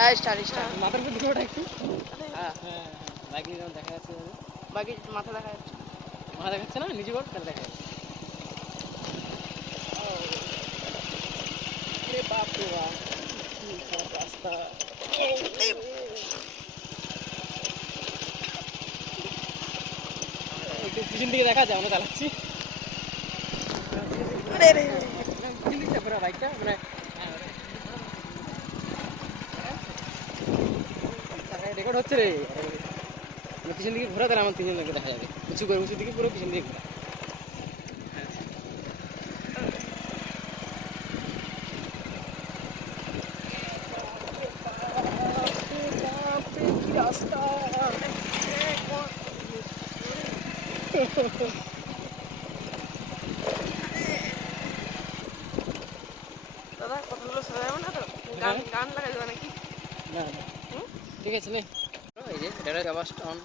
হ্যাঁ star star. মাথার উপর দিকে ওটা একটু। হ্যাঁ হ্যাঁ বাইকে যেমন দেখা যাচ্ছে বাকি মাথা দেখা যাচ্ছে। মাথা দেখাচ্ছে না নিচে কর তাহলে দেখা যাচ্ছে। আরে বাপ রে বাপ কি খারাপ রাস্তা। একটু পিছন দিকে দেখা যায় আমরা চালাচ্ছি। পুরো বাইকটা মানে রেকর্ড হচ্ছে রে। পিছন দিকে ঘোরা তাহলে আমার তিনজনকে দেখা যাবে উঁচু করে উঁচু দিকে পুরো পিছন দিকে ঘোরা। কি রাস্তা দাদা কথাগুলো শোনা যাবে না তো? গান গান লাগা যাবে নাকি? না না ঠিক আছে নে এই যে এটা যাওয়া স্টোন